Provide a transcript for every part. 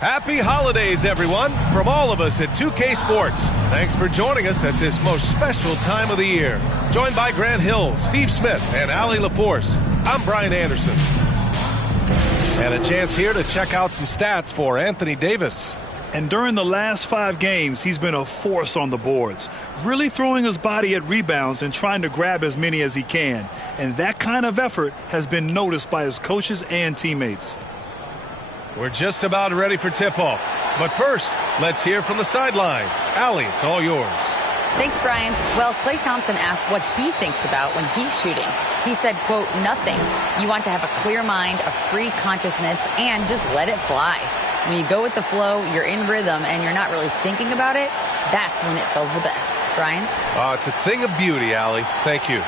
Happy holidays, everyone, from all of us at 2K Sports. Thanks for joining us at this most special time of the year. Joined by Grant Hill, Steve Smith, and Allie LaForce, I'm Brian Anderson. And a chance here to check out some stats for Anthony Davis. And during the last 5 games, he's been a force on the boards, really throwing his body at rebounds and trying to grab as many as he can. And that kind of effort has been noticed by his coaches and teammates. We're just about ready for tip-off. But first, let's hear from the sideline. Allie, it's all yours. Thanks, Brian. Well, Klay Thompson asked what he thinks about when he's shooting. He said, quote, nothing. You want to have a clear mind, a free consciousness, and just let it fly. When you go with the flow, you're in rhythm, and you're not really thinking about it, that's when it feels the best. Brian? It's a thing of beauty, Allie. Thank you.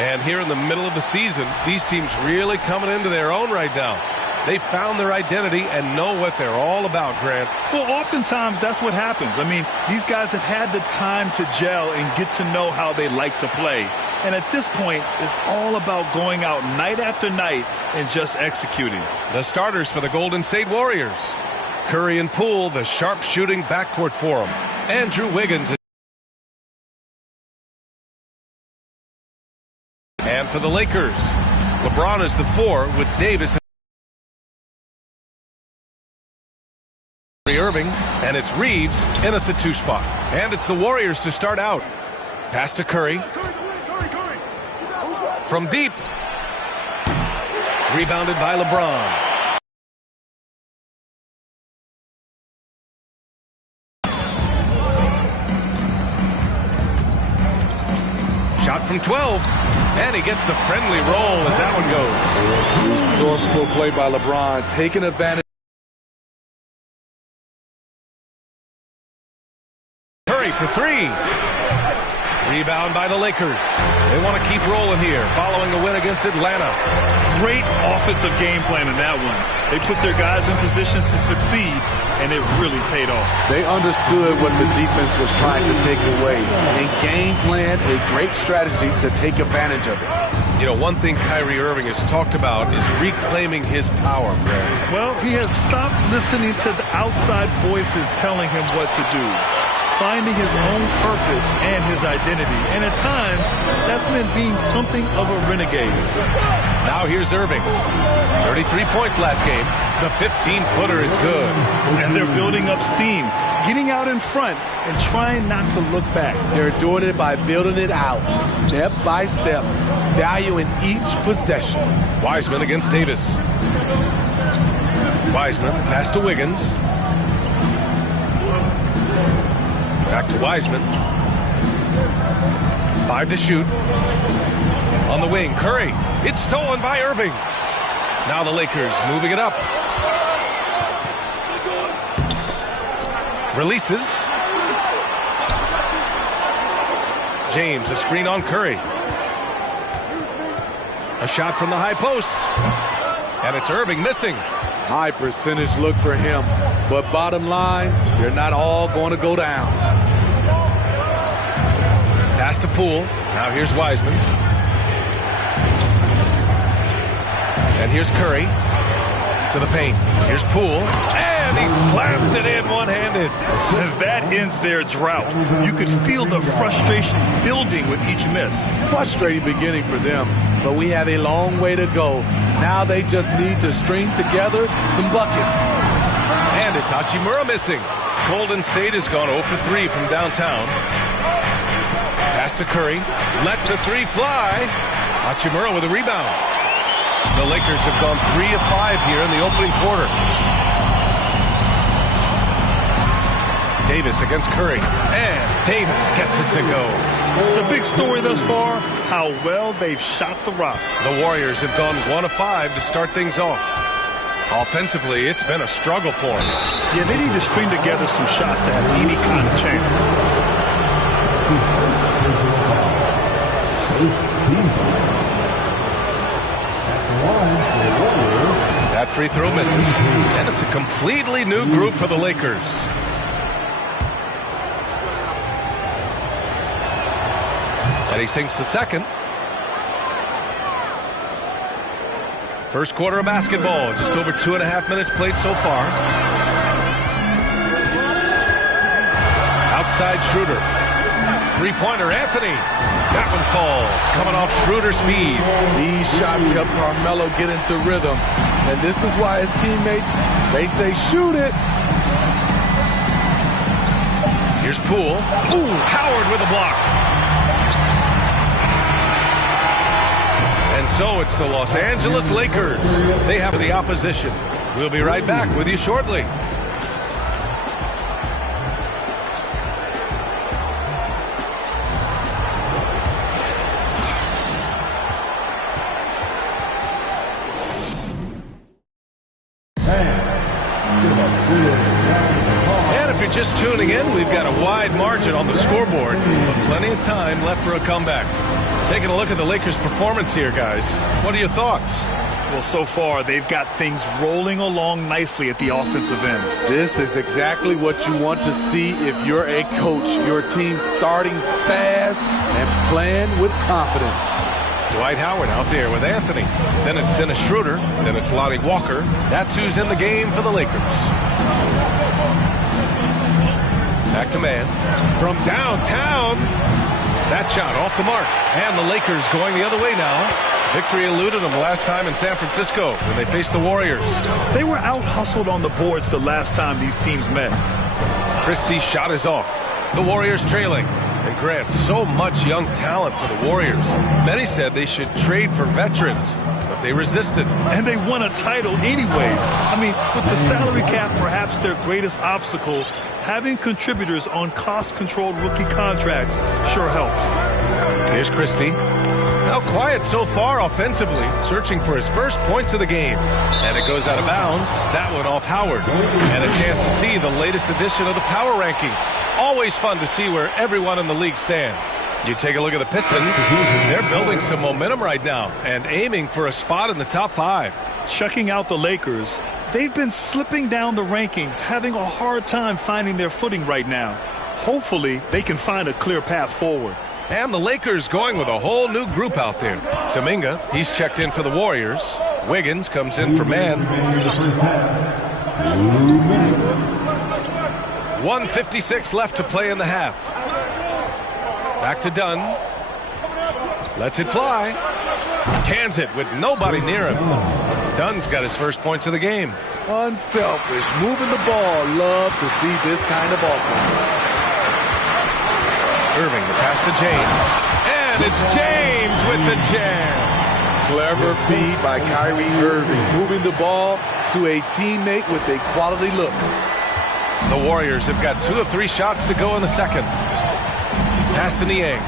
And here in the middle of the season, these teams really coming into their own right now. They found their identity and know what they're all about, Grant. Well, oftentimes that's what happens. I mean, these guys have had the time to gel and get to know how they like to play. And at this point, it's all about going out night after night and just executing. The starters for the Golden State Warriors. Curry and Poole, the sharp-shooting backcourt for them. Andrew Wiggins. And for the Lakers, LeBron is the 4 with Davis. Irving, and it's Reeves in at the 2 spot. And it's the Warriors to start out. Pass to Curry. From deep. Rebounded by LeBron. Shot from 12. And he gets the friendly roll as that one goes. Resourceful play by LeBron, taking advantage. For 3. Rebound by the Lakers. They want to keep rolling here following the win against Atlanta. Great offensive game plan in that one. They put their guys in positions to succeed, and it really paid off. They understood what the defense was trying to take away and game planned a great strategy to take advantage of it. You know, one thing Kyrie Irving has talked about is reclaiming his power, Brad. Well, he has stopped listening to the outside voices telling him what to do, finding his own purpose and his identity. And at times, that's meant being something of a renegade. Now here's Irving. 33 points last game. The 15-footer is good. And they're building up steam, getting out in front and trying not to look back. They're doing it by building it out, step by step, valuing each possession. Wiseman against Davis. Wiseman, pass to Wiggins. Back to Wiseman. 5 to shoot. On the wing, Curry. It's stolen by Irving. Now the Lakers moving it up. Releases. James, a screen on Curry. A shot from the high post. And it's Irving missing. High percentage look for him. But bottom line, they're not all going to go down. Pass to Poole. Now here's Wiseman. And here's Curry to the paint. Here's Poole. And he slams it in one-handed. That ends their drought. You could feel the frustration building with each miss. Frustrating beginning for them, but we have a long way to go. Now they just need to string together some buckets. And it's Hachimura missing. Golden State has gone 0 for 3 from downtown. Pass to Curry. Lets a 3 fly. Hachimura with a rebound. The Lakers have gone 3 of 5 here in the opening quarter. Davis against Curry. And Davis gets it to go. The big story thus far, how well they've shot the rock. The Warriors have gone 1 of 5 to start things off. Offensively, it's been a struggle for them. Yeah, they need to string together some shots to have any kind of chance. That free throw misses. And it's a completely new group for the Lakers. And he sinks the second. First quarter of basketball. Just over 2.5 minutes played so far. Outside Schroeder. Three-pointer, Anthony. That one falls. Coming off Schroeder's feed. These shots help Carmelo get into rhythm. And this is why his teammates, they say shoot it. Here's Poole. Ooh, Howard with a block. And so it's the Los Angeles Lakers. They have the opposition. We'll be right back with you shortly. And if you're just tuning in, we've got a wide margin on the scoreboard, but plenty of time left for a comeback. Taking a look at the Lakers' performance here, guys. What are your thoughts? Well, so far, they've got things rolling along nicely at the offensive end. This is exactly what you want to see if you're a coach. Your team starting fast and playing with confidence. Dwight Howard out there with Anthony. Then it's Dennis Schroeder. Then it's Lonnie Walker. That's who's in the game for the Lakers. Back to man. From downtown. That shot off the mark. And the Lakers going the other way now. Victory eluded them last time in San Francisco when they faced the Warriors. They were out-hustled on the boards the last time these teams met. Christie's shot is off. The Warriors trailing. And Grant, so much young talent for the Warriors. Many said they should trade for veterans, but they resisted. And they won a title anyways. I mean, with the salary cap perhaps their greatest obstacle, having contributors on cost-controlled rookie contracts sure helps. Here's Christie. Now quiet so far offensively, searching for his first points of the game. And it goes out of bounds. That one off Howard. And a chance to see the latest edition of the power rankings. Always fun to see where everyone in the league stands. You take a look at the Pistons. They're building some momentum right now and aiming for a spot in the top 5. Checking out the Lakers, they've been slipping down the rankings, having a hard time finding their footing right now. Hopefully, they can find a clear path forward. And the Lakers going with a whole new group out there. Kuminga, he's checked in for the Warriors. Wiggins comes in for man. 1:56 left to play in the half. Back to Dunn. Lets it fly. Cans it with nobody near him. Dunn's got his first points of the game. Unselfish, moving the ball. Love to see this kind of offense. Irving, the pass to James. And it's James with the jam. Clever feed by Kyrie Irving, moving the ball to a teammate with a quality look. The Warriors have got 2 of 3 shots to go in the second. Pass to Niang.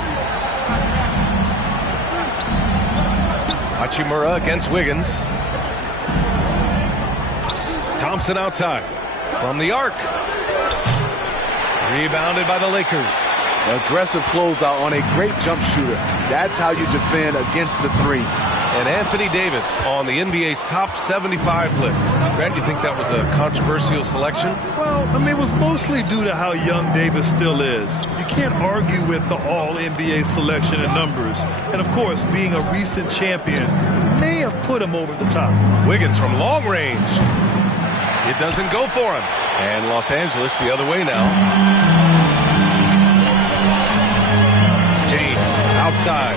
Hachimura against Wiggins. Thompson outside. From the arc. Rebounded by the Lakers. Aggressive closeout on a great jump shooter. That's how you defend against the 3. And Anthony Davis on the NBA's top 75 list. Grant, you think that was a controversial selection? Well, I mean, it was mostly due to how young Davis still is. You can't argue with the all-NBA selection and numbers. And, of course, being a recent champion may have put him over the top. Wiggins from long range. It doesn't go for him. And Los Angeles the other way now. James outside.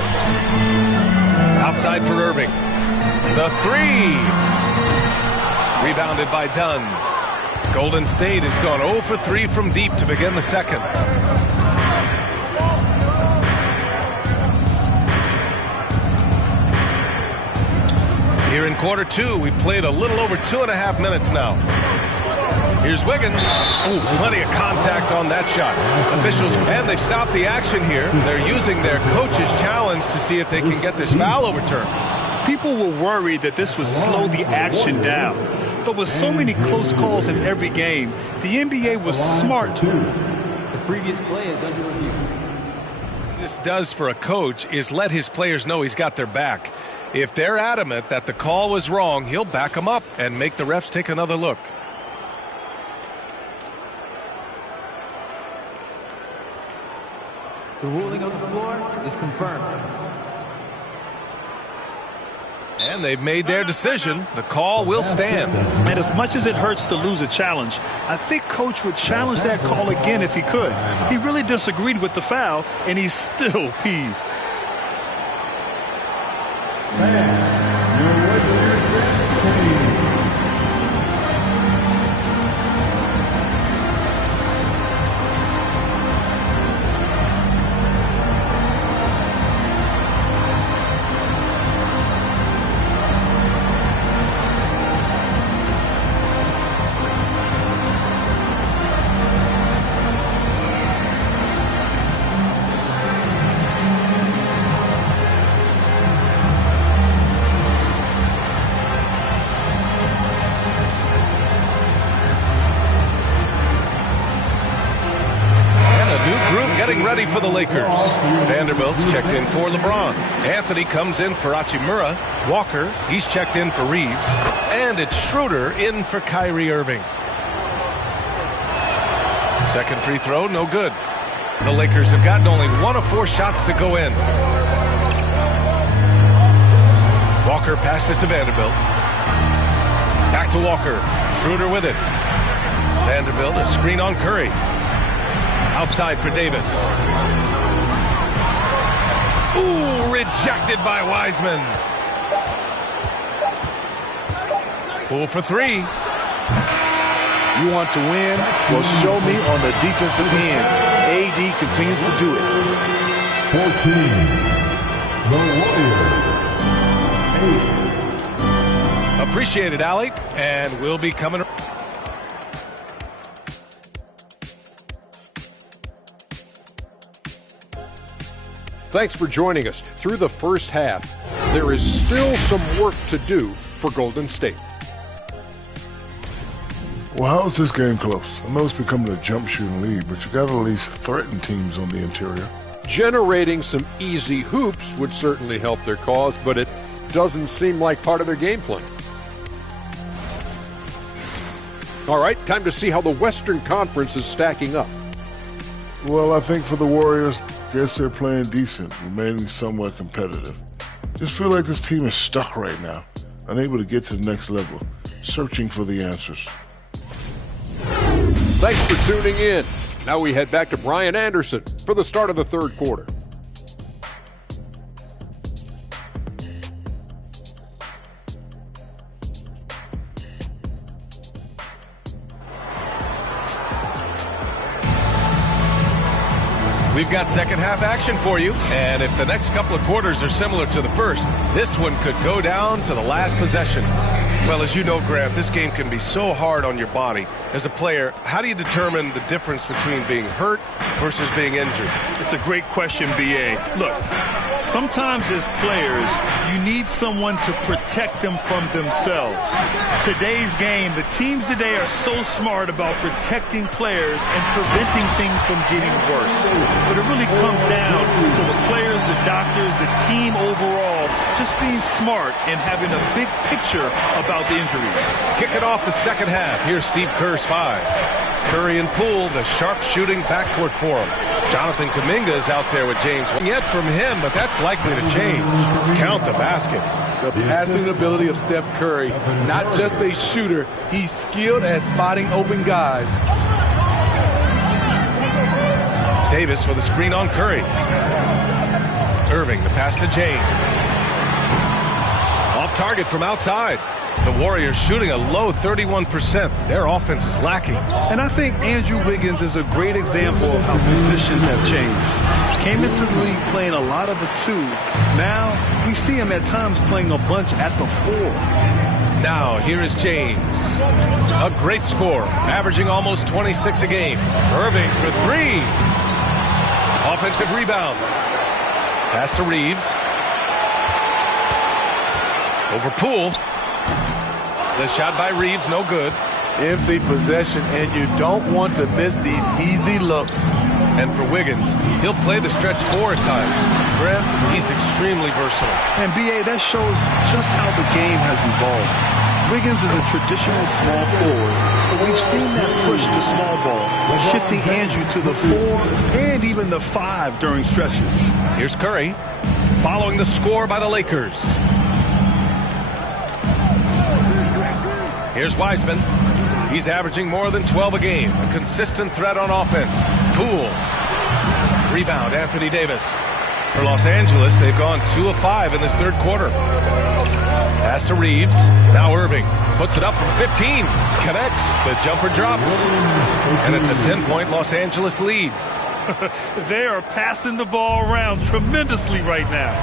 Outside for Irving. The 3. Rebounded by Dunn. Golden State has gone 0 for 3 from deep to begin the second. Here in quarter 2, we played a little over 2.5 minutes now. Here's Wiggins. Ooh, plenty of contact on that shot. Officials, and they've stopped the action here. They're using their coach's challenge to see if they can get this foul overturned. People were worried that this would slow the action down. But with so many close calls in every game, the NBA was smart. The previous play is under review. What this does for a coach is let his players know he's got their back. If they're adamant that the call was wrong, he'll back them up and make the refs take another look. The ruling on the floor is confirmed. And they've made their decision. The call will stand. And as much as it hurts to lose a challenge, I think Coach would challenge that call again if he could. He really disagreed with the foul, and he's still peeved. Ready for the Lakers. Vanderbilt's checked in for LeBron. Anthony comes in for Hachimura. Walker, he's checked in for Reeves. And it's Schroeder in for Kyrie Irving. Second free throw, no good. The Lakers have gotten only 1 of 4 shots to go in. Walker passes to Vanderbilt. Back to Walker. Schroeder with it. Vanderbilt, a screen on Curry. Outside for Davis. Ooh, rejected by Wiseman. Pull for 3. You want to win? Well, show me on the defensive end. AD continues to do it. 14, the Warriors. 8. Appreciate it, Allie. And we'll be coming. Thanks for joining us. Through the first half, there is still some work to do for Golden State. Well, how is this game close? I know it's becoming a jump shooting league, but you got to at least threaten teams on the interior. Generating some easy hoops would certainly help their cause, but it doesn't seem like part of their game plan. All right, time to see how the Western Conference is stacking up. Well, I think for the Warriors, guess they're playing decent, remaining somewhat competitive. Just feel like this team is stuck right now, unable to get to the next level, searching for the answers. Thanks for tuning in. Now we head back to Brian Anderson for the start of the third quarter. We've got second half action for you, and if the next couple of quarters are similar to the first, this one could go down to the last possession. Well, as you know, Grant, this game can be so hard on your body. As a player, how do you determine the difference between being hurt versus being injured? It's a great question, B.A. Look, sometimes as players, you need someone to protect them from themselves. Today's game, the teams today are so smart about protecting players and preventing things from getting worse. But it really comes down to the players, the doctors, the team overall, just being smart and having a big picture about the injuries. Kicking off the second half, here's Steve Kerr's 5. Curry and Poole, the sharp-shooting backcourt for him. Jonathan Kuminga is out there with James. Yet from him, but that's likely to change. Count the basket. The passing ability of Steph Curry, not just a shooter, he's skilled at spotting open guys. Davis with a screen on Curry. Irving, the pass to James. Off target from outside. The Warriors shooting a low 31%. Their offense is lacking. And I think Andrew Wiggins is a great example of how positions have changed. Came into the league playing a lot of the 2. Now we see him at times playing a bunch at the 4. Now here is James. A great scorer, averaging almost 26 a game. Irving for 3. Offensive rebound. Pass to Reeves. Over Poole. The shot by Reeves, no good. Empty possession, and you don't want to miss these easy looks. And for Wiggins, he'll play the stretch 4 at times. Brent, he's extremely versatile. And B.A., that shows just how the game has evolved. Wiggins is a traditional small forward, but we've seen that push to small ball, shifting Andrew to the 4 and even the 5 during stretches. Here's Curry, following the score by the Lakers. Here's Wiseman. He's averaging more than 12 a game. A consistent threat on offense. Cool. Rebound, Anthony Davis. For Los Angeles, they've gone 2 of 5 in this third quarter. Pass to Reeves. Now Irving puts it up from 15. Connects. The jumper drops. And it's a 10-point Los Angeles lead. They are passing the ball around tremendously right now.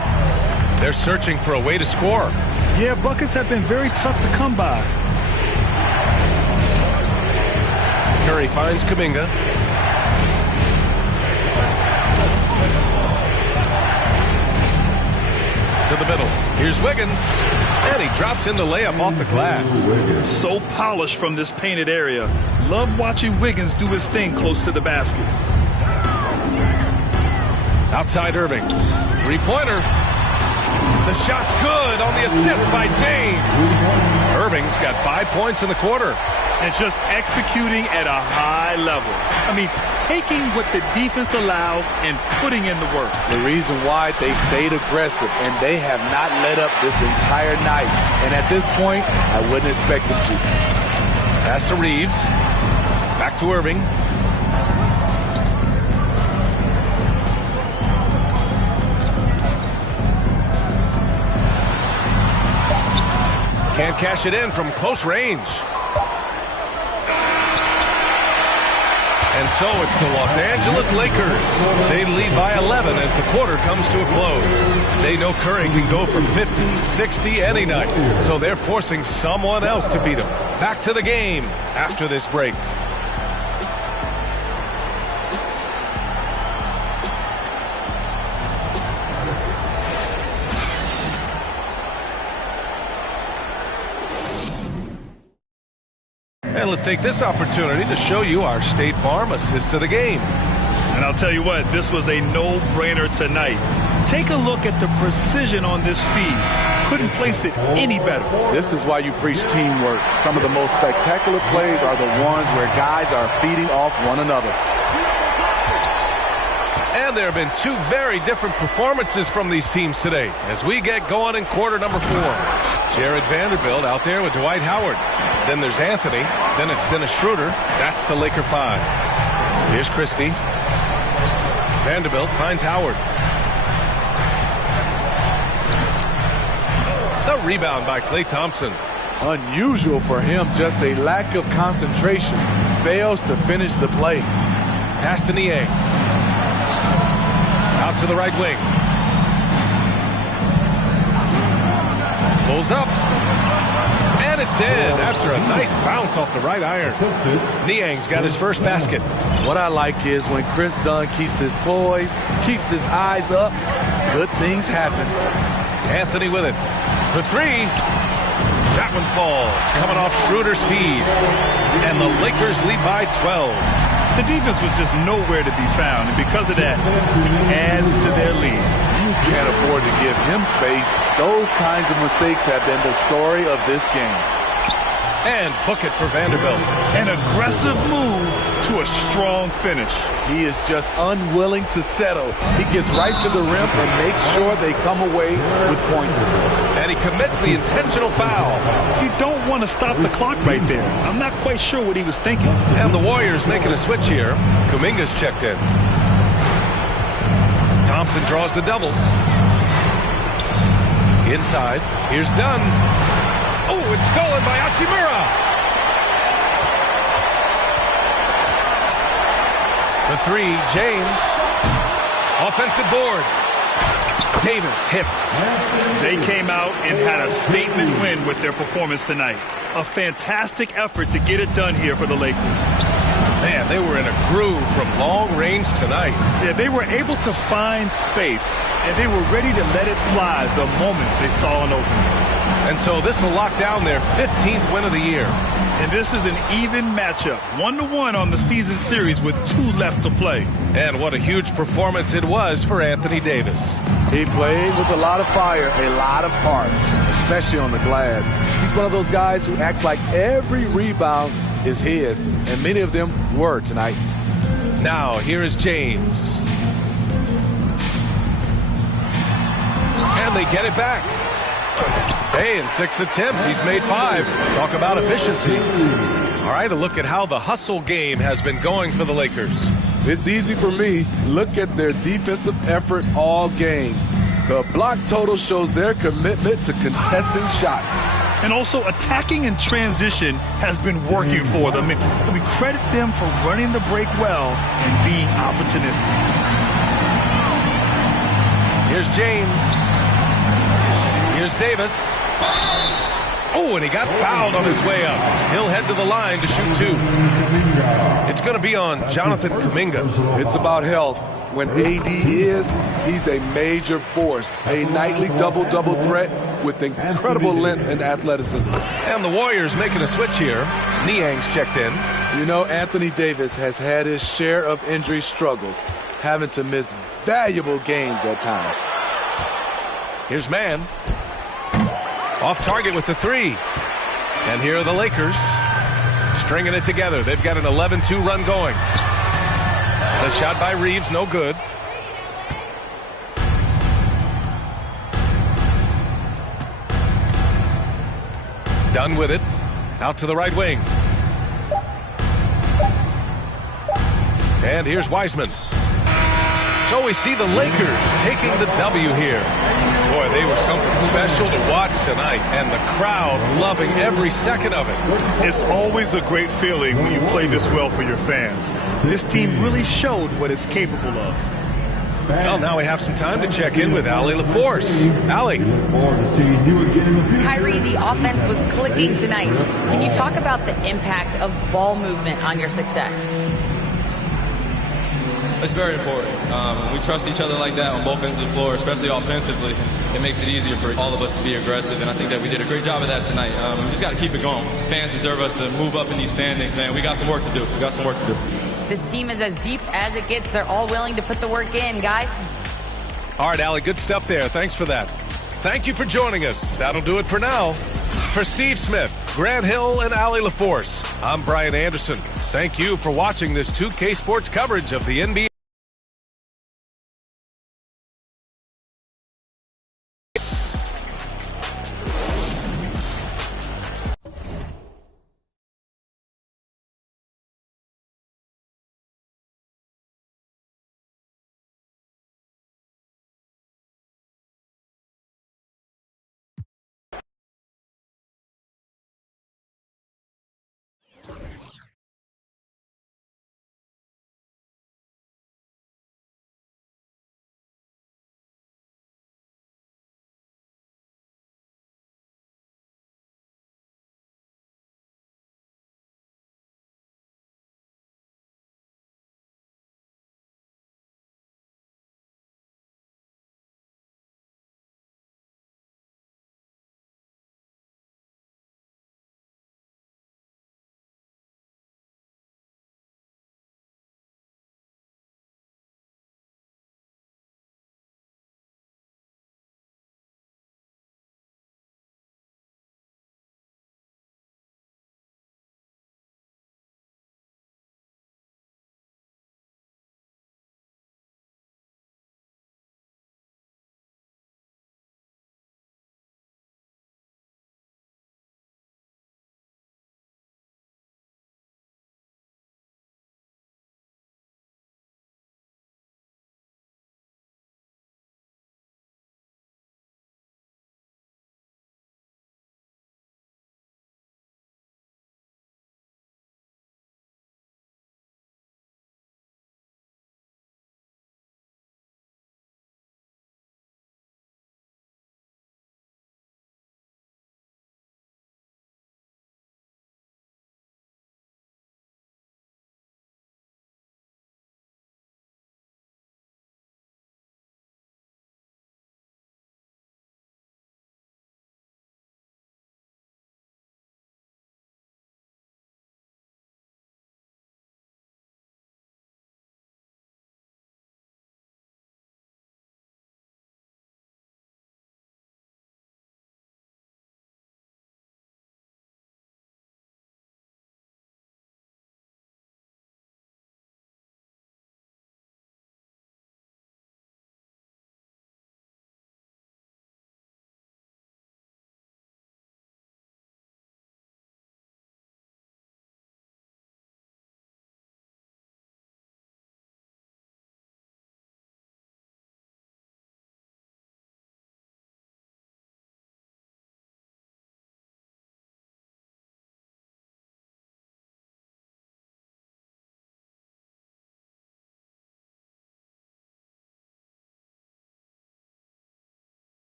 They're searching for a way to score. Yeah, buckets have been very tough to come by. Curry finds Kuminga. To the middle. Here's Wiggins. And he drops in the layup off the glass. So polished from this painted area. Love watching Wiggins do his thing close to the basket. Outside Irving. Three-pointer. The shot's good on the assist by James. Irving's got 5 points in the quarter. And just executing at a high level. I mean, taking what the defense allows and putting in the work. The reason why they've stayed aggressive, and they have not let up this entire night. And at this point, I wouldn't expect them to. Pass to Reeves. Back to Irving. Can't cash it in from close range. And so it's the Los Angeles Lakers. They lead by 11 as the quarter comes to a close. They know Curry can go for 50, 60 any night. So they're forcing someone else to beat him. Back to the game after this break. And let's take this opportunity to show you our State Farm assist to the game. And I'll tell you what, this was a no-brainer tonight. Take a look at the precision on this feed. Couldn't place it any better. This is why you preach teamwork. Some of the most spectacular plays are the ones where guys are feeding off one another. And there have been 2 very different performances from these teams today as we get going in quarter number 4. Jared Vanderbilt out there with Dwight Howard. Then there's Anthony. Then it's Dennis Schroeder. That's the Laker 5. Here's Christie. Vanderbilt finds Howard. The rebound by Klay Thompson. Unusual for him, just a lack of concentration. Fails to finish the play. Pass to Niang. Out to the right wing. Pulls up. And it's in after a nice bounce off the right iron. Niang's got his first basket. What I like is when Chris Dunn keeps his poise, keeps his eyes up, good things happen. Anthony with it. For 3. That one falls. Coming off Schroeder's feed. And the Lakers lead by 12. The defense was just nowhere to be found, and because of that, it adds to their lead. You can't afford to give him space. Those kinds of mistakes have been the story of this game. And book it for Vanderbilt. An aggressive move to a strong finish. He is just unwilling to settle. He gets right to the rim and makes sure they come away with points. And he commits the intentional foul. You don't want to stop the clock right there. I'm not quite sure what he was thinking. And the Warriors making a switch here. Kuminga's checked in. Thompson draws the double. Inside. Here's Dunn. Oh, it's stolen by Hachimura. The 3, James. Offensive board. Davis hits. They came out and had a statement win with their performance tonight. A fantastic effort to get it done here for the Lakers. Man, they were in a groove from long range tonight. Yeah, they were able to find space, and they were ready to let it fly the moment they saw an opening. And so this will lock down their 15th win of the year. And this is an even matchup, 1-1 on the season series with 2 left to play. And what a huge performance it was for Anthony Davis. He played with a lot of fire, a lot of heart, especially on the glass. He's one of those guys who acts like every rebound is his, and many of them were tonight. Now, here is James. And they get it back. Hey, in 6 attempts, he's made 5. Talk about efficiency. All right, a look at how the hustle game has been going for the Lakers. It's easy for me. Look at their defensive effort all game. The block total shows their commitment to contesting shots. And also attacking in transition has been working for them. We credit them for running the break well and being opportunistic. Here's James. Here's Davis. Oh, and he got fouled on his way up. He'll head to the line to shoot 2. It's going to be on Jonathan Kuminga. It's about health. When AD is, he's a major force, a nightly double-double threat with incredible length and athleticism. And the Warriors making a switch here. Niang's checked in. You know, Anthony Davis has had his share of injury struggles, having to miss valuable games at times. Here's Mann. Off target with the 3. And here are the Lakers stringing it together. They've got an 11-2 run going. The shot by Reeves, no good. Done with it. Out to the right wing. And here's Wiseman. So we see the Lakers taking the W here. Boy, they were something special to watch tonight, and the crowd loving every second of it. It's always a great feeling when you play this well for your fans. This team really showed what it's capable of. Well, now we have some time to check in with Allie LaForce. Allie. Kyrie, the offense was clicking tonight. Can you talk about the impact of ball movement on your success? It's very important. When we trust each other like that on both ends of the floor, especially offensively, it makes it easier for all of us to be aggressive, and I think that we did a great job of that tonight. We just got to keep it going. Fans deserve us to move up in these standings, man. We got some work to do. We got some work to do. This team is as deep as it gets. They're all willing to put the work in, guys. All right, Allie, good stuff there. Thanks for that. Thank you for joining us. That'll do it for now. For Steve Smith, Grant Hill, and Allie LaForce, I'm Brian Anderson. Thank you for watching this 2K Sports coverage of the NBA.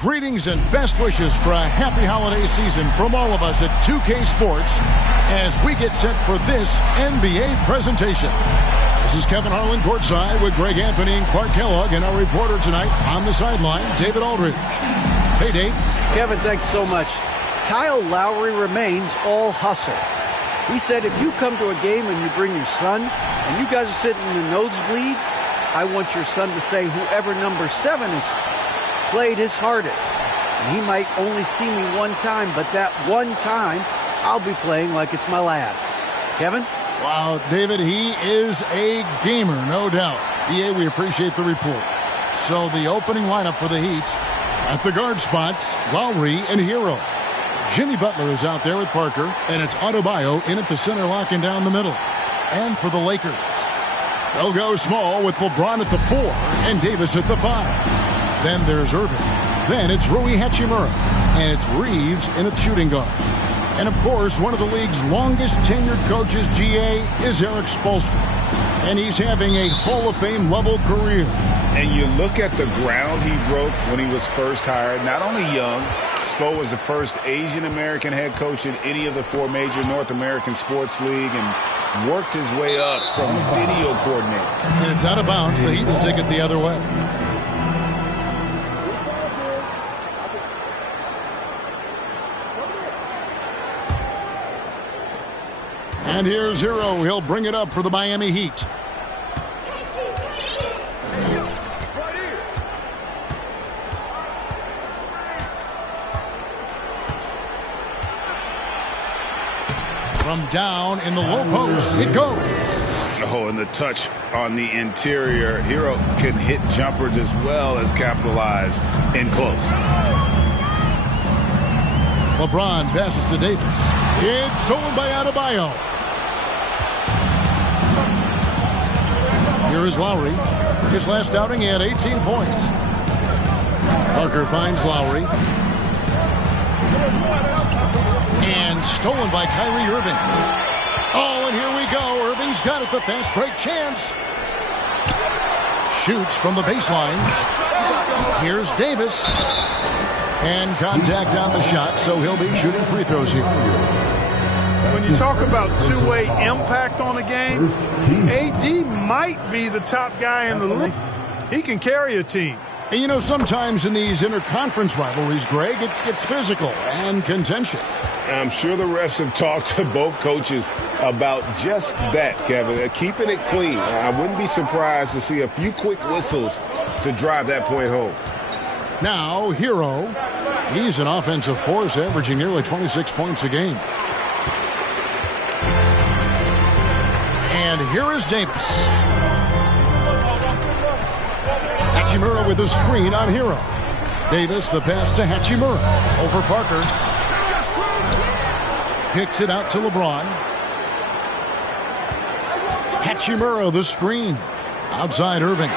Greetings and best wishes for a happy holiday season from all of us at 2K Sports as we get set for this NBA presentation. This is Kevin Harlan courtside with Greg Anthony and Clark Kellogg, and our reporter tonight on the sideline, David Aldridge. Hey, Dave. Kevin, thanks so much. Kyle Lowry remains all hustle. He said if you come to a game and you bring your son and you guys are sitting in the nosebleeds, I want your son to say whoever number 7 is played his hardest. He might only see me one time, but that one time, I'll be playing like it's my last. Kevin? Wow, David, he is a gamer, no doubt. EA, we appreciate the report. So the opening lineup for the Heat, at the guard spots, Lowry and Hero. Jimmy Butler is out there with Parker, and it's Adebayo in at the center, locking down the middle. And for the Lakers, they'll go small with LeBron at the 4 and Davis at the 5. Then there's Irving. Then it's Rui Hachimura, and it's Reeves in at shooting guard. And, of course, one of the league's longest-tenured coaches, GA, is Eric Spoelstra. And he's having a Hall of Fame-level career. And you look at the ground he broke when he was first hired. Not only young, Spo was the first Asian-American head coach in any of the 4 major North American sports league and worked his way up from video coordinator. And it's out of bounds. The Heat will take it the other way. And here's Hero. He'll bring it up for the Miami Heat. From down in the low post, it goes. Oh, and the touch on the interior. Hero can hit jumpers as well as capitalize in close. LeBron passes to Davis. It's stolen by Adebayo. Here is Lowry. His last outing, he had 18 points. Parker finds Lowry. And stolen by Kyrie Irving. Oh, and here we go. Irving's got it. The fast break chance. Shoots from the baseline. Here's Davis. And contact on the shot, so he'll be shooting free throws here. When you talk about two-way impact on a game, AD might be the top guy in the league. He can carry a team. And you know, sometimes in these interconference rivalries, Greg, it gets physical and contentious. I'm sure the refs have talked to both coaches about just that, Kevin. Keeping it clean. I wouldn't be surprised to see a few quick whistles to drive that point home. Now, Hero. He's an offensive force, averaging nearly 26 points a game. And here is Davis. Hachimura with a screen on Hero. Davis, the pass to Hachimura. Over Parker. Kicks it out to LeBron. Hachimura, the screen. Outside Irving.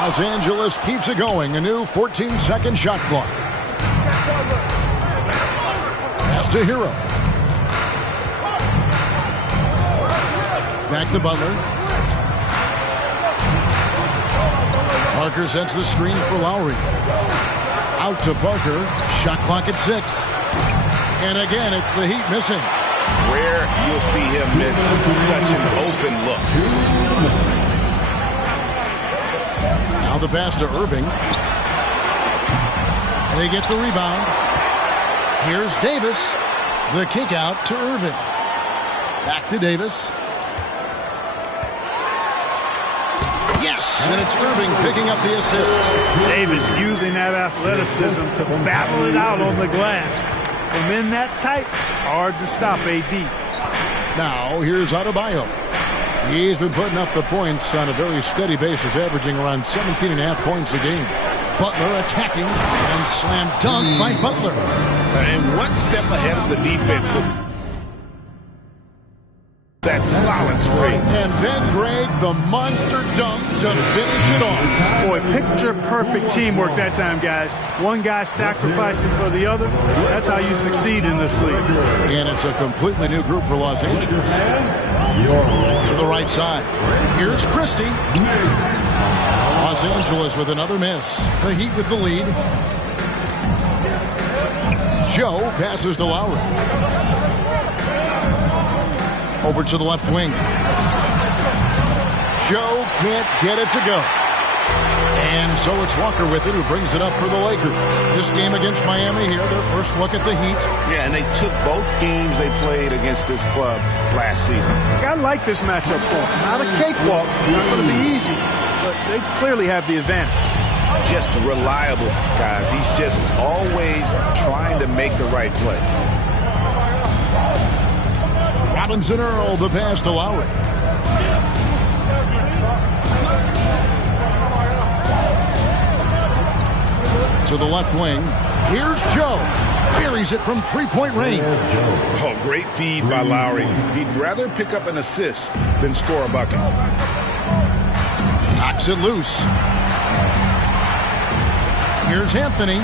Los Angeles keeps it going. A new 14-second shot clock. Pass to Hero. Back to Butler. Parker sets the screen for Lowry. Out to Parker. Shot clock at 6. And again, it's the Heat missing. Rare you'll see him miss such an open look. Now the pass to Irving. They get the rebound. Here's Davis. The kick out to Irving. Back to Davis. Yes, and it's Irving picking up the assist. Davis using that athleticism to battle it out on the glass. From in that tight, hard to stop AD. Now here's Adebayo. He's been putting up the points on a very steady basis, averaging around 17.5 points a game. Butler attacking and slam dunk by Butler. And one step ahead of the defense with that solid screen. And then Greg, the monster dunk to finish it off. Boy, picture-perfect teamwork that time, guys. One guy sacrificing for the other. That's how you succeed in this league. And it's a completely new group for Los Angeles. To the right side. Here's Christie. Los Angeles with another miss. The Heat with the lead. Joe passes to Lowry. Over to the left wing. Joe can't get it to go. And so it's Walker with it, who brings it up for the Lakers. This game against Miami here, their first look at the Heat. Yeah, and they took both games they played against this club last season. I like this matchup for them. Not a cakewalk, not going to be easy, but they clearly have the advantage. just reliable, guys. He's just always trying to make the right play. Robinson Earl, the pass to Lowry. To the left wing. Here's Joe. Buries it from three-point range. Oh, great feed by Lowry. He'd rather pick up an assist than score a bucket. Knocks it loose. Here's Anthony.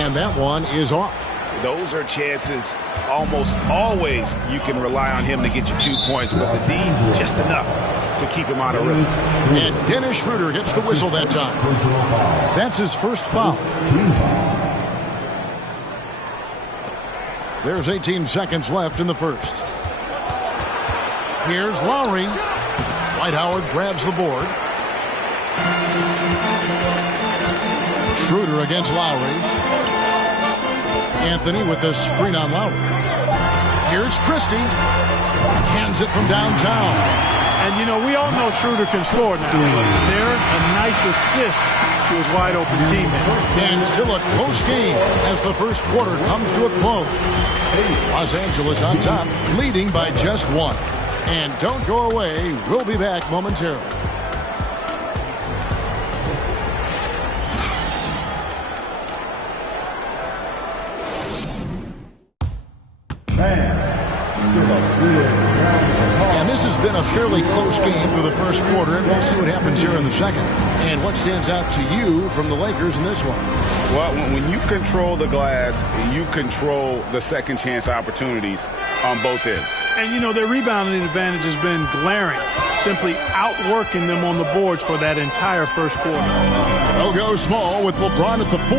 And that one is off. Those are chances almost always you can rely on him to get you 2 points, but the D, just enough to keep him out of rhythm. And Dennis Schroeder gets the whistle that time. That's his first foul. There's 18 seconds left in the first. Here's Lowry. Dwight Howard grabs the board. Schroeder against Lowry. Anthony with the screen on Lowry. Here's Christie. Hands it from downtown. And, you know, we all know Schroeder can score now. But there, a nice assist to his wide-open teammate. And still a close game as the first quarter comes to a close. Los Angeles on top, leading by just one. And don't go away. We'll be back momentarily. And this has been a fairly close game for the first quarter, and we'll see what happens here in the second. And what stands out to you from the Lakers in this one? Well, when you control the glass, you control the second chance opportunities on both ends. And, you know, their rebounding advantage has been glaring, simply outworking them on the boards for that entire first quarter. They'll go small with LeBron at the 4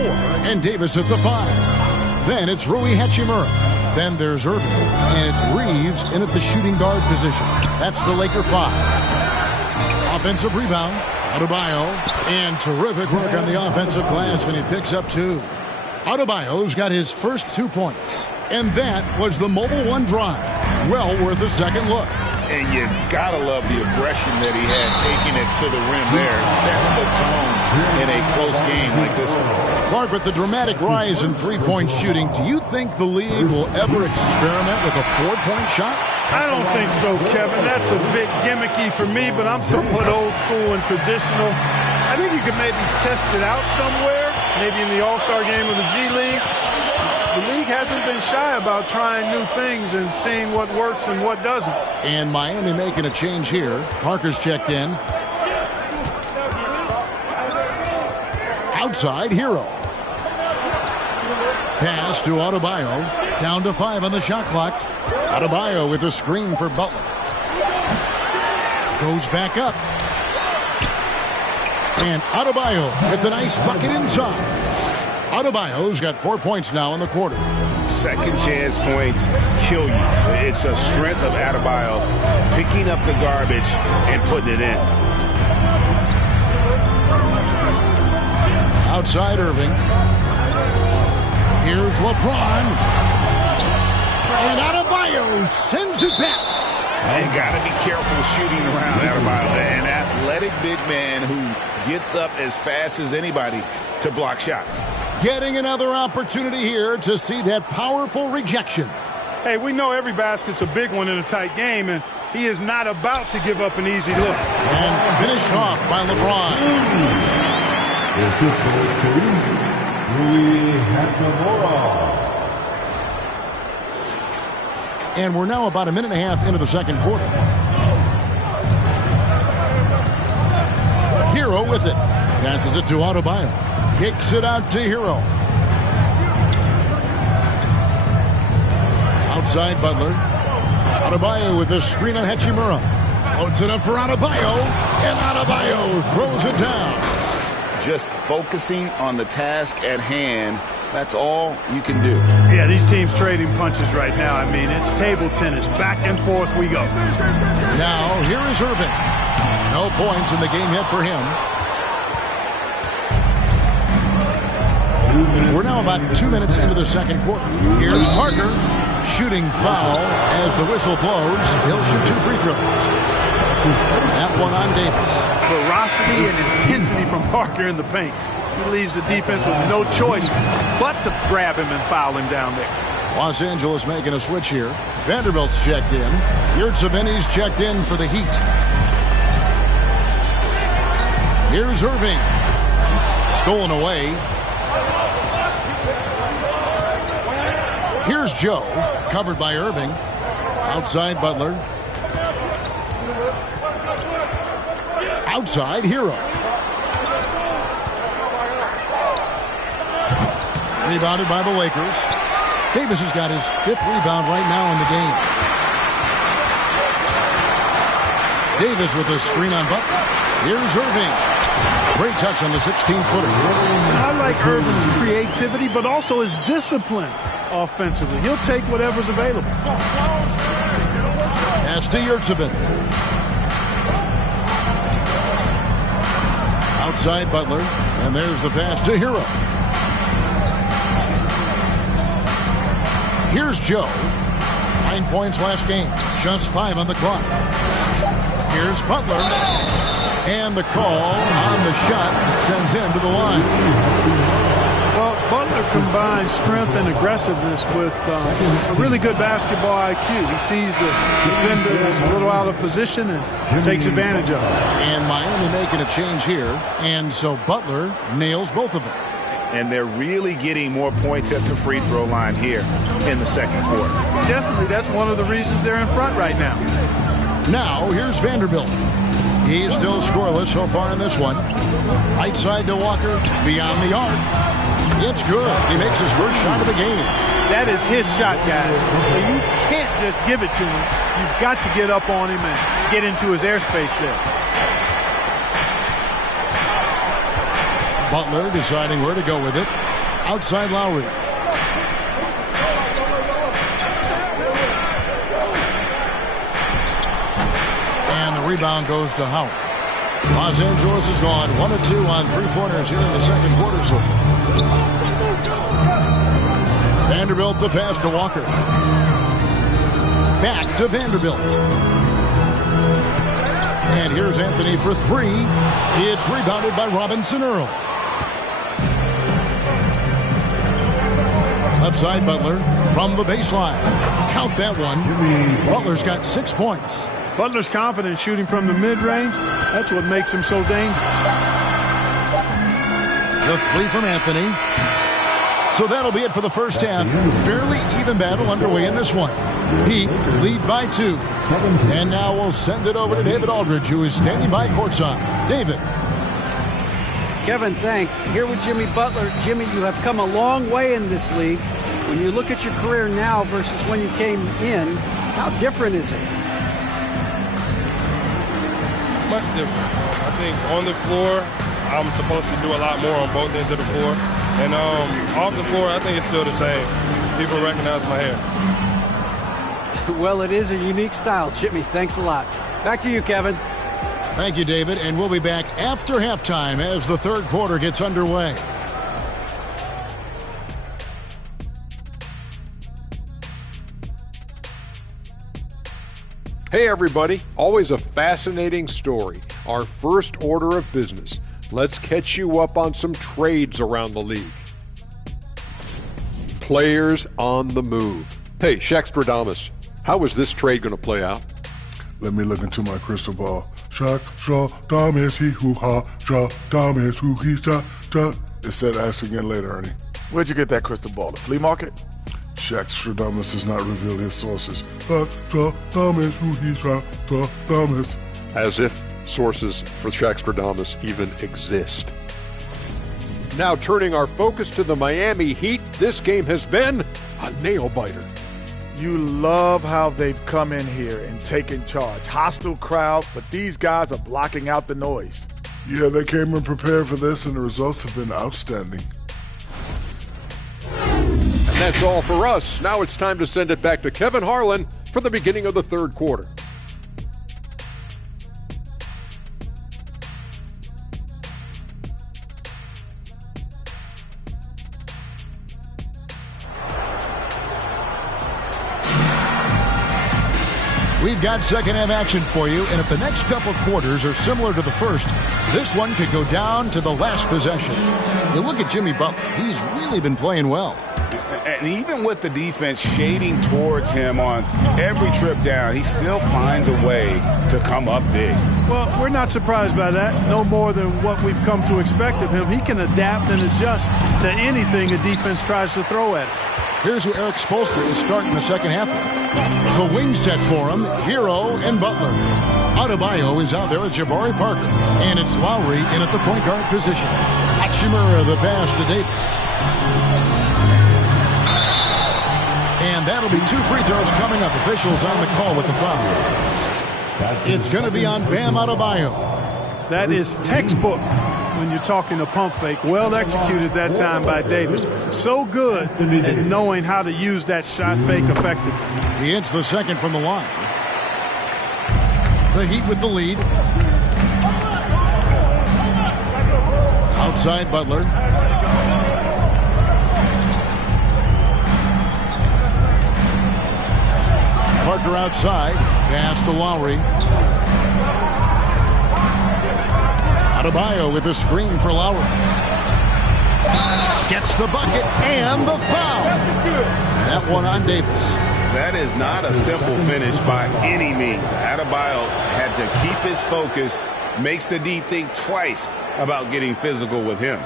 and Davis at the 5. Then it's Rui Hachimura. Then there's Irving, and it's Reeves in at the shooting guard position. That's the Laker 5. Offensive rebound, Adebayo, and terrific work on the offensive glass, and he picks up 2. Adebayo's got his first 2 points, and that was the Mobile One drive. Well worth a second look. And you gotta love the aggression that he had, taking it to the rim there. Sets the tone in a close game like this one. Clark, with the dramatic rise in three-point shooting, do you think the league will ever experiment with a 4-point shot? I don't think so, Kevin. That's a bit gimmicky for me, but I'm somewhat old school and traditional. I think you could maybe test it out somewhere, maybe in the All-Star game of the G League. The league hasn't been shy about trying new things and seeing what works and what doesn't. And Miami making a change here. Parker's checked in. Outside, Hero. Pass to Adebayo. Down to 5 on the shot clock. Adebayo with a screen for Butler. Goes back up. And Adebayo with the nice bucket inside. Adebayo's got 4 points now in the quarter. Second chance points kill you. It's a strength of Adebayo picking up the garbage and putting it in. Outside Irving. Here's LeBron. And Adebayo sends it back. You got to be careful shooting around Adebayo. An athletic big man who gets up as fast as anybody to block shots. Getting another opportunity here to see that powerful rejection. Hey, we know every basket's a big one in a tight game, and he is not about to give up an easy look. And finished off by LeBron. This is Rui Hachimura. And we're now about a minute and a half into the second quarter. Hero with it. Passes it to Adebayo. Kicks it out to Hero. Outside Butler. Adebayo with the screen on Hachimura. Loads it up for Adebayo. And Adebayo throws it down. Just focusing on the task at hand. That's all you can do. Yeah, these teams trading punches right now. I mean, it's table tennis. Back and forth we go. Now, here is Irving. No points in the game yet for him. We're now about 2 minutes into the second quarter. Here's Parker. Shooting foul as the whistle blows. He'll shoot 2 free throws. That one on Davis. Ferocity and intensity from Parker in the paint. He leaves the defense with no choice but to grab him and foul him down there. Los Angeles making a switch here. Vanderbilt's checked in. Yurtseveni's checked in for the Heat. Here's Irving. Stolen away. Here's Joe. Covered by Irving. Outside Butler. Outside Hero. Rebounded by the Lakers. Davis has got his 5th rebound right now in the game. Davis with a screen on Butler. Here's Irving. Great touch on the 16-footer. I like Irving's creativity, but also his discipline offensively. He'll take whatever's available. Pass to Yurtseven. Outside Butler. And there's the pass to Hero. Here's Joe. 9 points last game. Just 5 on the clock. Here's Butler. And the call on the shot that sends him to the line. Well, Butler combines strength and aggressiveness with a really good basketball IQ. He sees the defender is a little out of position and takes advantage of it. And Miami making a change here. And so Butler nails both of them. And they're really getting more points at the free throw line here in the second quarter. Definitely, that's one of the reasons they're in front right now. Now, here's Vanderbilt. He's still scoreless so far in this one. Right side to Walker, beyond the arc. It's good. He makes his first shot of the game. That is his shot, guys. You can't just give it to him. You've got to get up on him and get into his airspace there. Butler deciding where to go with it. Outside Lowry. And the rebound goes to Howard. Los Angeles has gone 1 of 2 on 3-pointers here in the second quarter so far. Vanderbilt the pass to Walker. Back to Vanderbilt. And here's Anthony for 3. It's rebounded by Robinson Earl. Left side Butler from the baseline. Count that one. Butler's got 6 points. Butler's confident shooting from the mid-range. That's what makes him so dangerous. The 3 from Anthony. So that'll be it for the first half. Fairly even battle underway in this one. Heat lead by 2. And now we'll send it over to David Aldridge, who is standing by courtside. David. Kevin, thanks. Here with Jimmy Butler. Jimmy, you have come a long way in this league. When you look at your career now versus when you came in, how different is it? Much different. I think on the floor, I'm supposed to do a lot more on both ends of the floor. And off the floor, I think it's still the same. People recognize my hair. Well, it is a unique style. Jimmy, thanks a lot. Back to you, Kevin. Thank you, David. And we'll be back after halftime as the third quarter gets underway. Hey, everybody. Always a fascinating story. Our first order of business. Let's catch you up on some trades around the league. Players on the move. Hey, Shaqstradamus, how is this trade going to play out? Let me look into my crystal ball. Shaqstradamus, he hoo ha, Stradamus, hoo he sta. It said ask again later, Ernie. Where'd you get that crystal ball? The flea market? Shaqstradamus does not reveal his sources. Shaqstradamus, hoo he Stradamus. As if sources for Shaqstradamus even exist. Now turning our focus to the Miami Heat, this game has been a nail-biter. You love how they've come in here and taken charge. Hostile crowd, but these guys are blocking out the noise. Yeah, they came in prepared for this, and the results have been outstanding. And that's all for us. Now it's time to send it back to Kevin Harlan for the beginning of the third quarter. We've got second half action for you, and if the next couple quarters are similar to the first, this one could go down to the last possession. You look at Jimmy Butler. He's really been playing well. And even with the defense shading towards him on every trip down, he still finds a way to come up big. Well, we're not surprised by that. No more than what we've come to expect of him. He can adapt and adjust to anything a defense tries to throw at him. Here's who Eric Spoelstra is starting the second half with. The wing set for him, Hero and Butler. Adebayo is out there with Jabari Parker. And it's Lowry in at the point guard position. Hachimura the pass to Davis. And that'll be 2 free throws coming up. Officials on the call with the foul. It's going to be on Bam Adebayo. That is textbook when you're talking a pump fake. Well executed that time by Davis. So good at knowing how to use that shot fake effectively. He hits the second from the line. The Heat with the lead. Outside Butler. Parker outside. Pass to Lowry. Adebayo with a screen for Lowry. Gets the bucket and the foul. That one on Davis. That is not a simple finish by any means. Adebayo had to keep his focus, makes the D think twice about getting physical with him.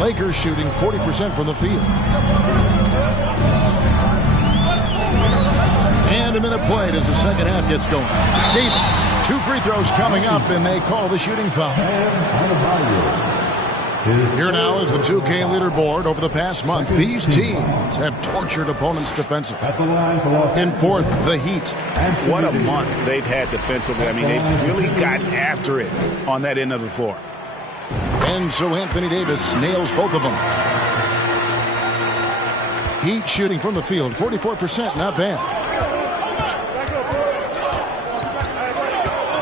Lakers shooting 40% from the field. And a minute played as the second half gets going. Davis, 2 free throws coming up, and they call the shooting foul. Here now is the 2K leaderboard. Over the past month, these teams have tortured opponents defensively. In fourth, the Heat. What a month they've had defensively. I mean, they've really gotten after it on that end of the floor. And so Anthony Davis nails both of them. Heat shooting from the field, 44%, not bad.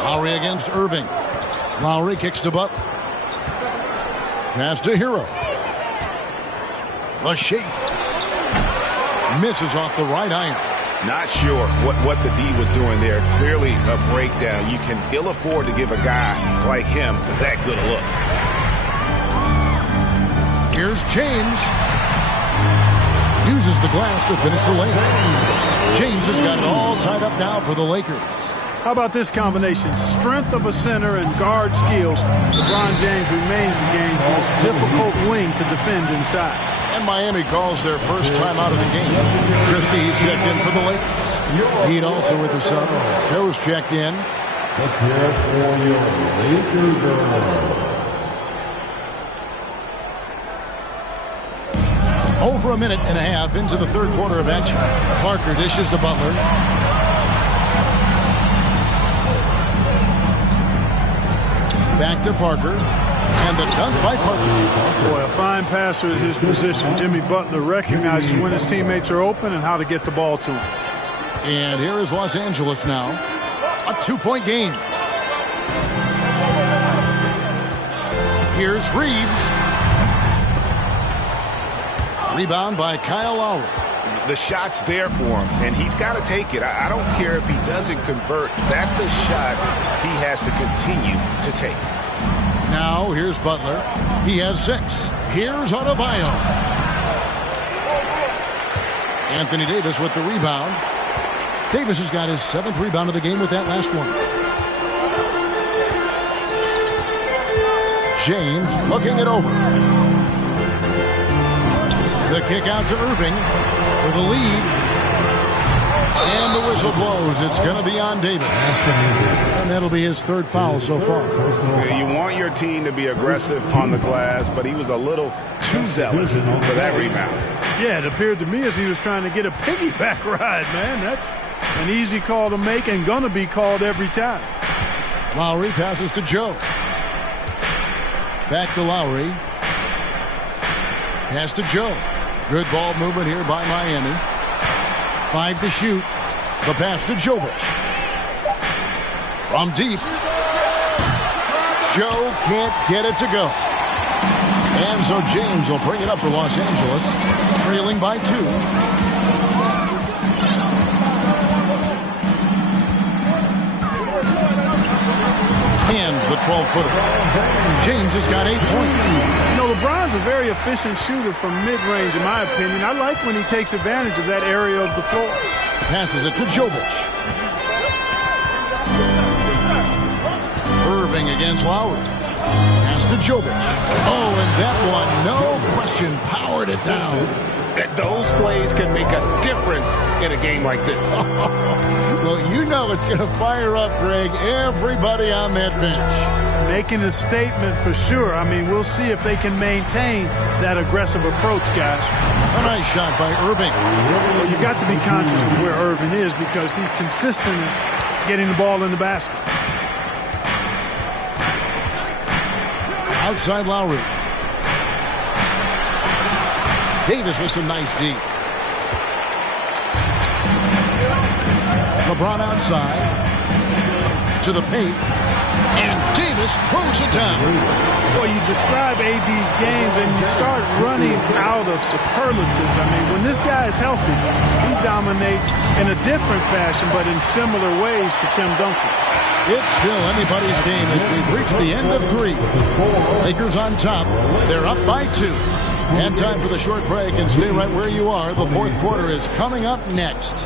Lowry against Irving. Lowry kicks to Butler. Pass to Hero. A shake. Misses off the right iron. Not sure what the D was doing there. Clearly a breakdown. You can ill afford to give a guy like him that good a look. Here's James. Uses the glass to finish the lane. James has got it all tied up now for the Lakers. How about this combination? Strength of a center and guard skills. LeBron James remains the game's most difficult wing to defend inside. And Miami calls their first time out of the game. Christie's checked in for the Lakers. Heat also with the sub. Joe's checked in. Let's hear it for your Lakers girls. Over a minute and a half into the third quarter of action. Parker dishes to Butler. Back to Parker. And the dunk by Parker. Boy, a fine passer at his position. Jimmy Butler recognizes when his teammates are open and how to get the ball to him. And here is Los Angeles now. A 2-point game. Here's Reeves. Rebound by Kyle Lowry. The shot's there for him, and he's got to take it. I don't care if he doesn't convert. That's a shot he has to continue to take. Now, here's Butler. He has 6. Here's Adebayo. Anthony Davis with the rebound. Davis has got his 7th rebound of the game with that last one. James looking it over. The kick out to Irving for the lead. And the whistle blows. It's going to be on Davis. And that'll be his 3rd foul so far. You want your team to be aggressive on the glass, but he was a little too zealous for that rebound. Yeah, it appeared to me as he was trying to get a piggyback ride, man. That's an easy call to make and going to be called every time. Lowry passes to Joe. Back to Lowry. Pass to Joe. Good ball movement here by Miami. 5 to shoot. The pass to Jovic. From deep. Joe can't get it to go. And so James will bring it up for Los Angeles, trailing by 2. hands the 12-footer. James has got 8 points. You know, LeBron's a very efficient shooter from mid-range, in my opinion. I like when he takes advantage of that area of the floor. Passes it to Jovic. Irving against Lowry. Pass to Jovic. Oh, and that one, no question, powered it down. Those plays can make a difference in a game like this. Well, you know it's going to fire up, Greg, everybody on that bench. Making a statement for sure. I mean, we'll see if they can maintain that aggressive approach, guys. A nice shot by Irving. Well, you've got to be conscious of where Irving is because he's consistent in getting the ball in the basket. Outside Lowry. Davis with some nice D. LeBron outside. To the paint. And Davis throws it down. Boy, you describe AD's games and you start running out of superlatives. I mean, when this guy is healthy, he dominates in a different fashion, but in similar ways to Tim Duncan. It's still anybody's game as we've reached the end of 3. Lakers on top. They're up by 2. And time for the short break, and stay right where you are. The fourth quarter is coming up next.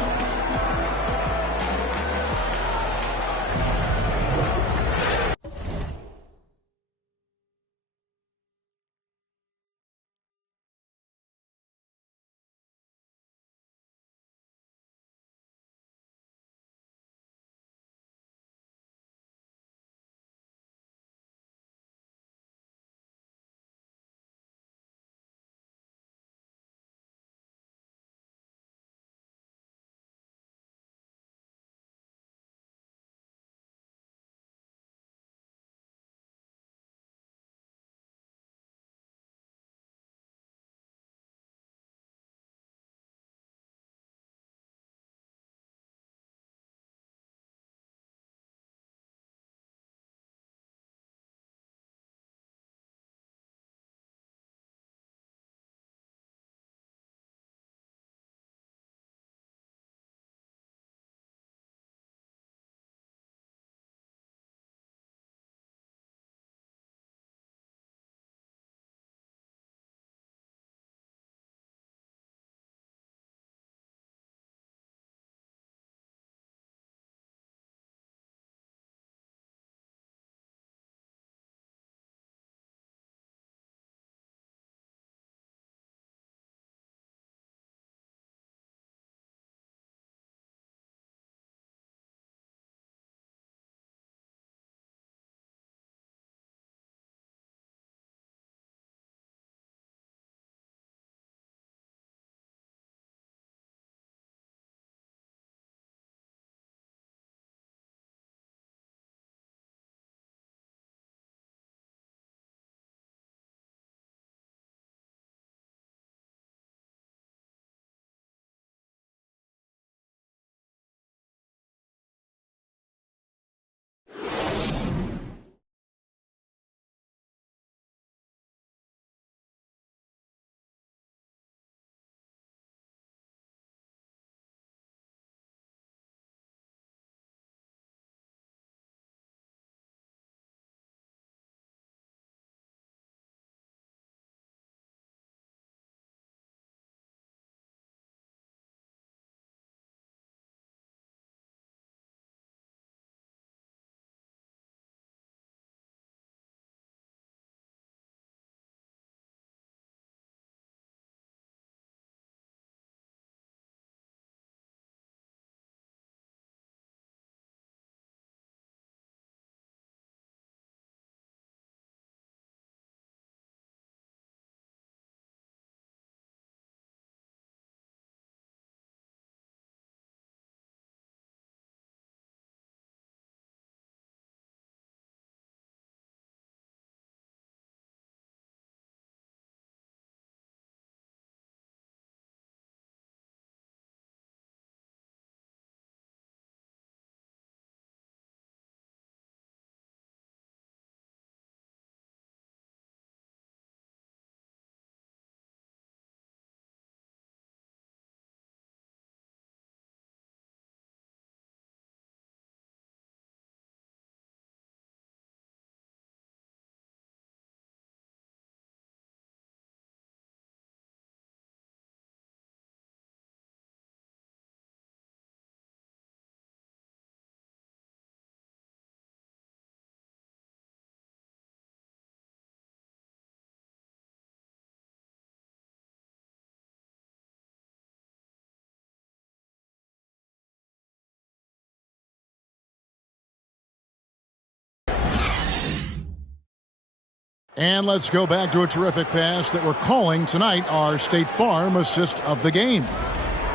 And let's go back to a terrific pass that we're calling tonight our State Farm assist of the game.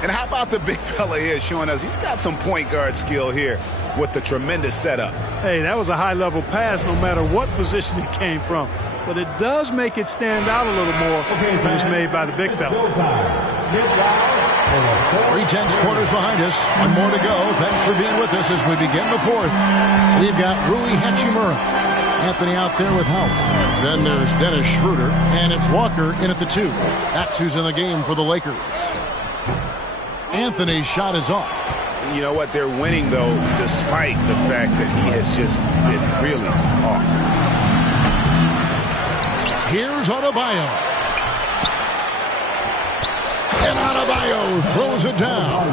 And how about the big fella here showing us he's got some point guard skill here with the tremendous setup. Hey, that was a high-level pass no matter what position it came from. But it does make it stand out a little more when it's made by the big fella. 3/10 quarters behind us. One more to go. Thanks for being with us as we begin the fourth. We've got Rui Hachimura. Anthony out there with help. Then there's Dennis Schroeder. And it's Walker in at the 2. That's who's in the game for the Lakers. Anthony's shot is off. You know what? They're winning, though, despite the fact that he has just been really off. Here's Adebayo. And Adebayo throws it down.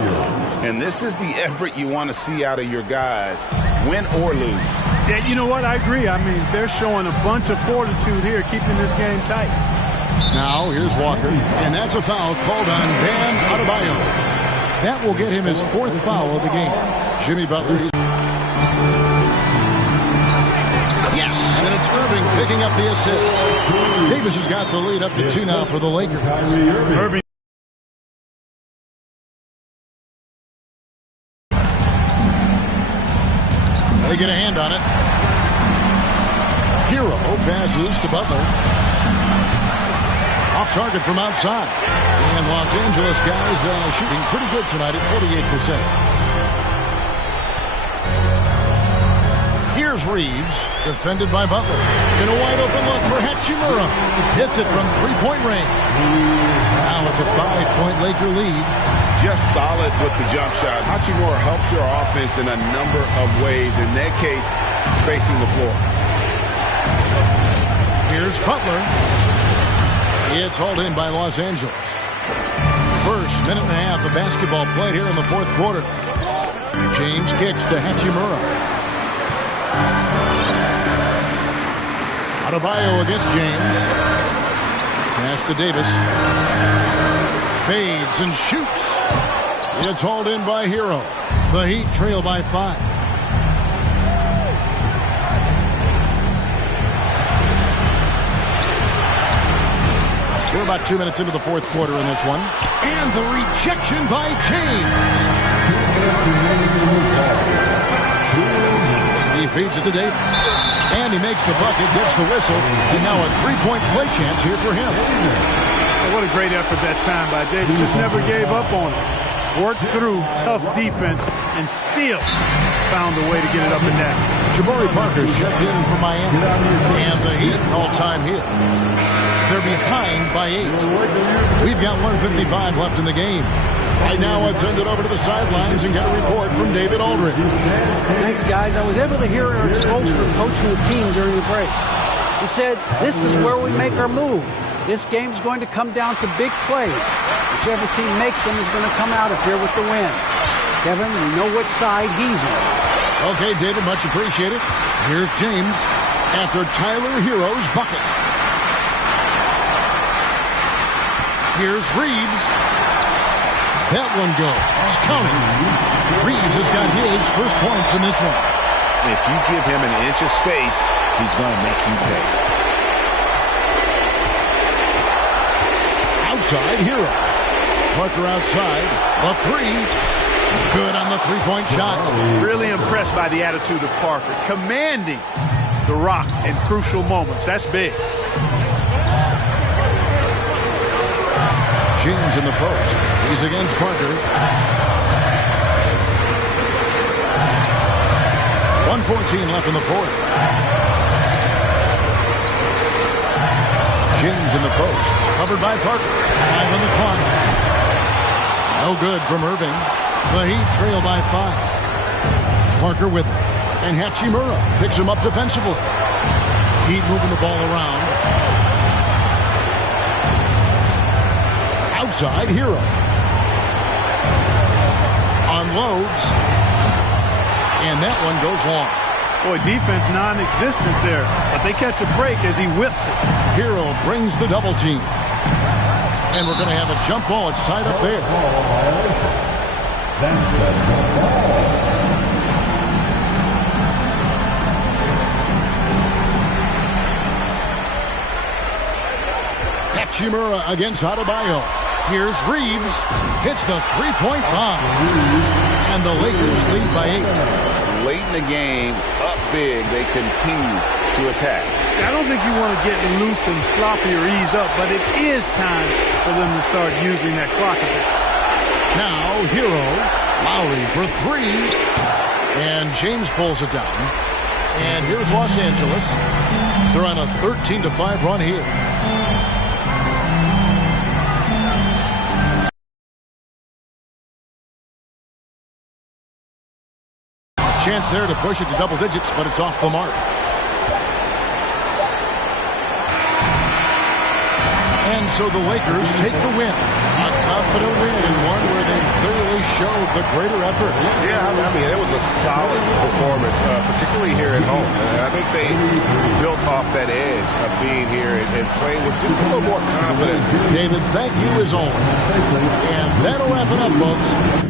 And this is the effort you want to see out of your guys, win or lose. Yeah, you know what? I agree. I mean, they're showing a bunch of fortitude here, keeping this game tight. Now, here's Walker. And that's a foul called on Bam Adebayo. That will get him his 4th foul of the game. Jimmy Butler. Yes, and it's Irving picking up the assist. Davis has got the lead up to 2 now for the Lakers. Irving. They get a hand on it. Hero passes to Butler. Off target from outside. And Los Angeles guys shooting pretty good tonight at 48%. Here's Reeves, defended by Butler. In a wide open look for Hachimura. Hits it from 3-point range. Now it's a 5-point Laker lead. Just solid with the jump shot. Hachimura helps your offense in a number of ways. In that case, spacing the floor. Here's Butler. It's hauled in by Los Angeles. First minute and a half of basketball played here in the 4th quarter. James kicks to Hachimura. Adebayo against James. Pass to Davis. Fades and shoots. It's hauled in by Hero. The Heat trail by 5. We're about 2 minutes into the 4th quarter in this one. And the rejection by James. He feeds it to Davis. And he makes the bucket, gets the whistle. And now a 3-point play chance here for him. What a great effort that time by Davis. Just never gave up on it. Worked through tough defense and still found a way to get it up and down. Jabari Parker's checked in for Miami. And the Heat all-time hit. They're behind by 8. We've got 1:55 left in the game. Right now, let's send it over to the sidelines and get a report from David Aldridge. Thanks, guys. I was able to hear Eric Spoelstra coaching the team during the break. He said, this is where we make our move. This game's going to come down to big plays. Whichever team makes them is going to come out of here with the win. Kevin, we know what side he's on. Okay, David, much appreciated. Here's James after Tyler Hero's bucket. Here's Reeves. That one goes. Counting. Reeves has got his first points in this one. If you give him an inch of space, he's going to make you pay. Outside, Hero. Parker outside. A 3. Good on the 3-point shot. Really impressed by the attitude of Parker. Commanding the rock in crucial moments. That's big. James in the post. He's against Parker. 1:14 left in the 4th. James in the post. Covered by Parker. 5 on the clock. No good from Irving. The Heat trail by 5. Parker with it. And Hachimura picks him up defensively. Heat moving the ball around. Outside, Hero. Unloads. And that one goes long. Boy, defense non-existent there. But they catch a break as he whiffs it. Hero brings the double team. And we're going to have a jump ball. It's tied up there. Hachimura against Adebayo. Here's Reeves. Hits the three-point bomb. And the Lakers lead by 8. Late in the game, up big, they continue to attack. I don't think you want to get loose and sloppy or ease up, but it is time for them to start using that clock a bit. Now, Hero. Lowry for 3. And James pulls it down. And here's Los Angeles. They're on a 13-5 run here. Chance there to push it to double digits, but it's off the mark. And so the Lakers take the win. A confident win and one where they clearly showed the greater effort. Yeah, I mean, it was a solid performance, particularly here at home. And I think they built off that edge of being here and playing with just a little more confidence. David, thank you as always. And that'll wrap it up, folks.